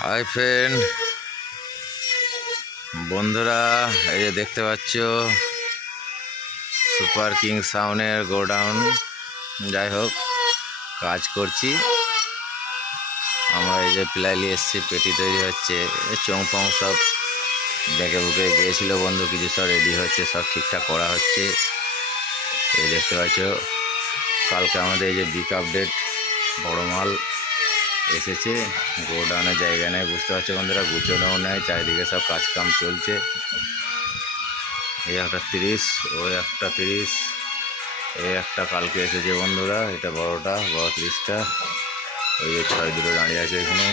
Hi friend, বন্ধুরা, এই যে দেখতে পাচ্ছ সুপার কিং সাউন্ডের গোডাউন। যাই হোক, কাজ করছি আমরা। এই যে প্লাই নিয়ে এসছি, পেটি তৈরি হচ্ছে, চোংফং সব বেঁকে বুকে গিয়েছিল বন্ধু, কিছু সব রেডি হচ্ছে, সব ঠিকঠাক করা হচ্ছে। এই দেখতে পাচ্ছ কালকে আমাদের এই যে বিগ আপডেট বড় মাল এসেছে। গোডাউনের জায়গা নেই, বুঝতে পারছো বন্ধুরা, গুছোনোও নেয়, চারিদিকে সব কাজকাম চলছে। এই একটা 30, ওই একটা 30, এই একটা কালকে এসেছে বন্ধুরা, এটা বড়টা, বড় 30টা। ওই যে 6 দুটো দাঁড়িয়ে আছে এখানে।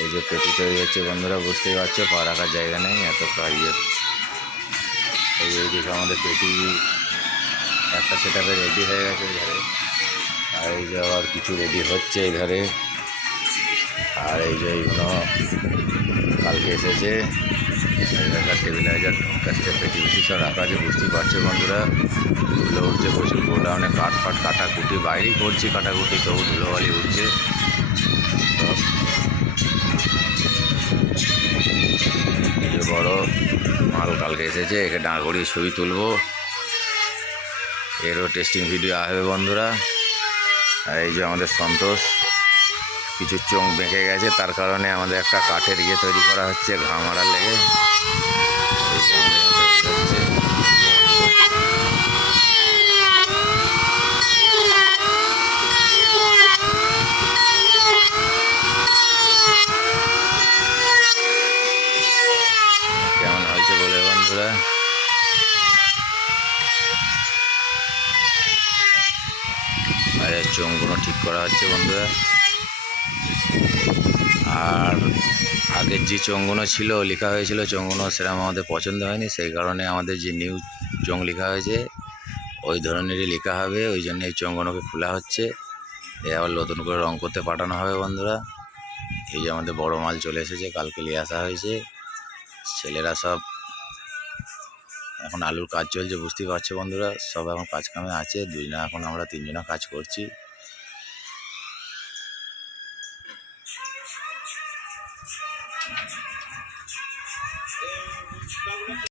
এই যে পেটি তৈরি হচ্ছে বন্ধুরা, বুঝতেই পারছো, পা রাখার জায়গা নেই, এত ইয়ে। এই যে এইদিকে আমাদের পেটি একটা সেটআপে রেডি হয়ে গেছে এই ধারে, আর এই যে আবার কিছু রেডি হচ্ছে এই ধারে। আর এই যে এইগুলো কালকে এসেছে, টেবিলাইজার কাছে পেটি বেশি সব রাখা আছে, বুঝতেই পারছো বন্ধুরা। ধুলো উঠছে প্রচুর, গোডাউনে কাঠ ফাট কাটাকুটি, বাইরেই করছি কাটাকুটি, তবু ধুলোবালি উঠছে সব। এই যে বড় মাল কালকে এসেছে, একে দাঁড় করিয়ে ছবি তুলবো, এরও টেস্টিং ভিডিও আসবে বন্ধুরা। আর এই যে আমাদের সন্তোষ, কিছু চোখ বেঁকে গেছে, তার কারণে আমাদের একটা কাঠের ইয়ে তৈরি করা হচ্ছে ঘা মারার লেগে। কেমন হয়েছে বলে বন্ধুরা। আর এই চোঙগুলো ঠিক করা হচ্ছে বন্ধুরা। আর আগের যে চোঙগুলো ছিল, লেখা হয়েছিল চোঙগুলো সেরকম আমাদের পছন্দ হয়নি, সেই কারণে আমাদের যে নিউ চোঙ লেখা হয়েছে ওই ধরনেরই লেখা হবে, ওই জন্য এই চোঙগুলোকে খোলা হচ্ছে। এ আবার নতুন করে রং করতে পাঠানো হবে বন্ধুরা। এই যে আমাদের বড় মাল চলে এসেছে, কালকে নিয়ে আসা হয়েছে। ছেলেরা সব এখন আলুর কাজ চলছে, বুঝতেই পারছো বন্ধুরা, সব এখন কাজ কামে আছে। দুজনা, এখন আমরা 3জনা কাজ করছি।